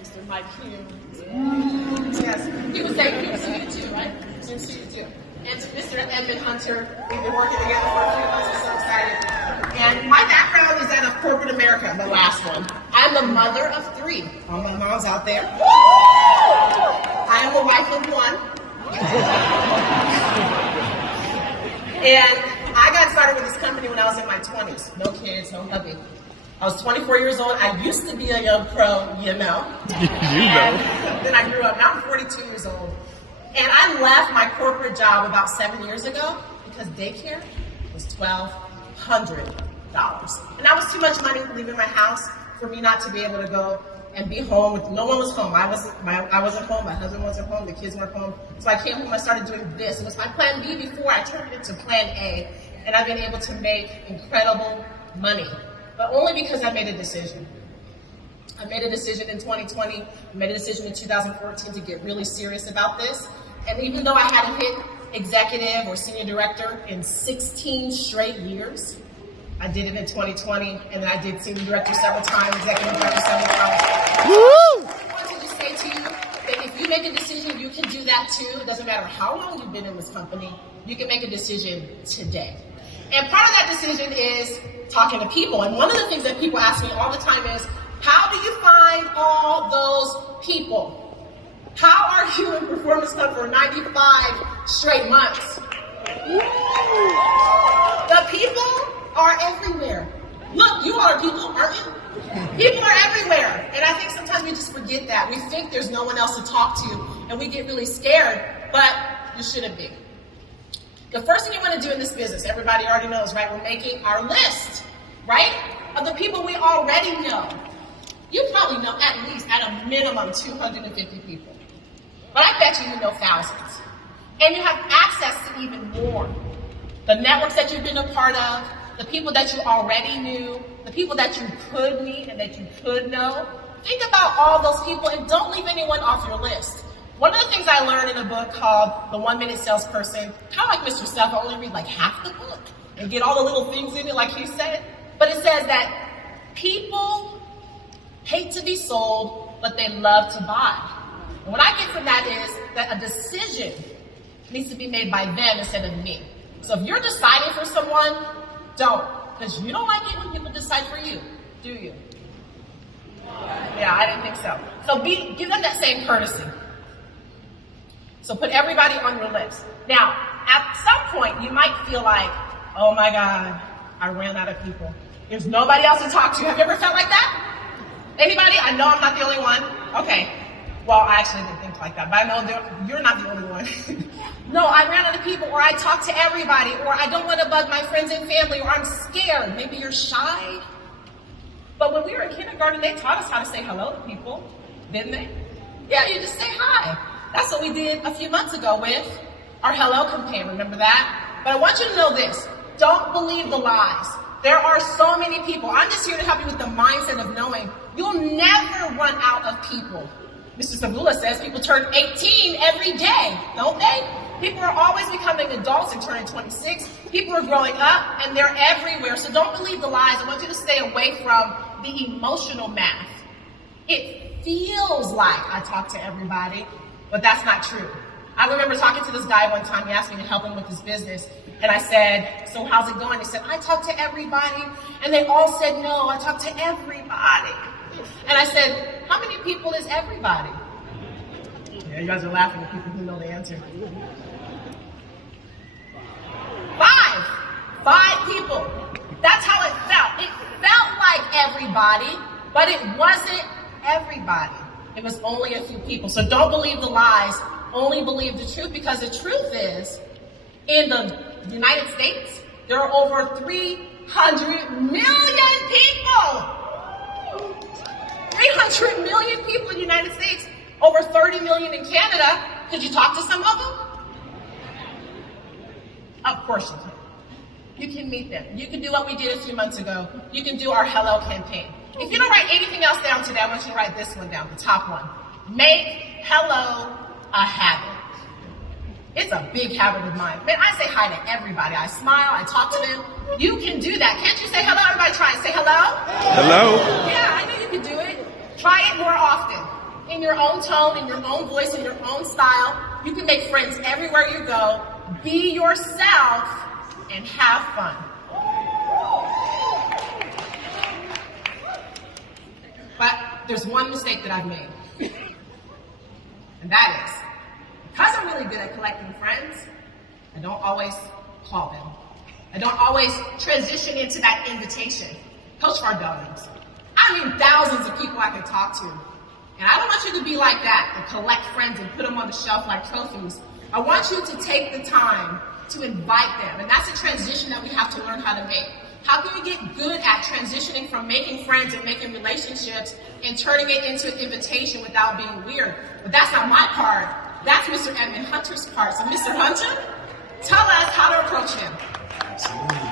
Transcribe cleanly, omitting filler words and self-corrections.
Mr. Mike Hume. Yes, he would say, he would see you too, right? He would see you too. And to Mr. Edmund Hunter, we've been working together for a few months. We're so excited. And my background is that of corporate America, the last one. I'm the mother of 3. All my moms out there. I am a wife of 1. And I got started with this company when I was in my 20s. No kids, no hubby. I was 24 years old. I used to be a young pro, you know. Then I grew up. Now I'm 42 years old. And I left my corporate job about 7 years ago because daycare was $1,200. And that was too much money leaving my house for me not to be able to go and be home. No one was home. I wasn't home. My husband wasn't home. The kids weren't home. So I came home. I started doing this. It was my plan B before I turned it into plan A. And I've been able to make incredible money, but only because I made a decision. I made a decision in 2020. I made a decision in 2014 to get really serious about this. And even though I hadn't hit executive or senior director in 16 straight years, I did it in 2020, and then I did senior director several times, executive director several times. Woo! I wanted to say to you that if you make a decision, you can do that too. It doesn't matter how long you've been in this company, you can make a decision today. And part of that decision is talking to people. And one of the things that people ask me all the time is, how do you find all those people? How are you in Performance Club for 95 straight months? The people are everywhere. Look, you are people, aren't you? People are everywhere. And I think sometimes we just forget that. We think there's no one else to talk to, and we get really scared, but you shouldn't be. The first thing you want to do in this business, everybody already knows, right? We're making our list, right? Of the people we already know. You probably know at least, at a minimum, 250 people. But I bet you know thousands. And you have access to even more. The networks that you've been a part of, the people that you already knew, the people that you could meet and that you could know. Think about all those people and don't leave anyone off your list. One of the things I learned in a book called The 1 Minute Salesperson, kind of like Mr. Steph, I only read like half the book and get all the little things in it like he said. But it says that people hate to be sold, but they love to buy. And what I get from that is that a decision needs to be made by them instead of me. So if you're deciding for someone, don't. Because you don't like it when people decide for you, do you? Yeah, I didn't think so. So give them that same courtesy. So put everybody on your list. Now, at some point, you might feel like, oh my God, I ran out of people. There's nobody else to talk to. Have you ever felt like that? Anybody? I know I'm not the only one. Okay. Well, I actually didn't think like that, but I know you're not the only one. No, I ran out of people, or I talk to everybody, or I don't want to bug my friends and family, or I'm scared. Maybe you're shy. But when we were in kindergarten, they taught us how to say hello to people, didn't they? Yeah, you just say hi. That's what we did a few months ago with our hello campaign. Remember that? But I want you to know this. Don't believe the lies. There are so many people. I'm just here to help you with the mindset of knowing you'll never run out of people. Mr. Savula says people turn 18 every day, don't they? People are always becoming adults and turning 26. People are growing up, and they're everywhere. So don't believe the lies. I want you to stay away from the emotional math. It feels like I talk to everybody, but that's not true. I remember talking to this guy one time. He asked me to help him with his business. And I said, so how's it going? He said, I talk to everybody. And they all said, no, I talk to everybody. And I said, how many people is everybody? Yeah, you guys are laughing at people who know the answer. 5. 5 people. That's how it felt. It felt like everybody, but it wasn't everybody. It was only a few people. So don't believe the lies. Only believe the truth, because the truth is, in the United States, there are over 300 million people. 300 million people in the United States, over 30 million in Canada. Could you talk to some of them? Of course you can. You can meet them. You can do what we did a few months ago. You can do our hello campaign. If you don't write anything else down today, I want you to write this one down, the top one. Make hello a habit. It's a big habit of mine. Man, I say hi to everybody. I smile, I talk to them. You can do that. Can't you say hello? Everybody try and say hello. Hello. Yeah, I know you can do it. Try it it more often. In your own tone, in your own voice, in your own style. You can make friends everywhere you go. Be yourself and have fun. But there's one mistake that I've made. And that is, because I'm really good at collecting friends, I don't always call them. I don't always transition into that invitation. Coach Farbellians. I mean, thousands of people I can talk to. And I don't want you to be like that and collect friends and put them on the shelf like trophies. I want you to take the time to invite them. And that's a transition that we have to learn how to make. How can we get good at transitioning from making friends and making relationships and turning it into an invitation without being weird? But that's not my part. That's Mr. Edmund Hunter's part. So Mr. Hunter, tell us how to approach him. Absolutely.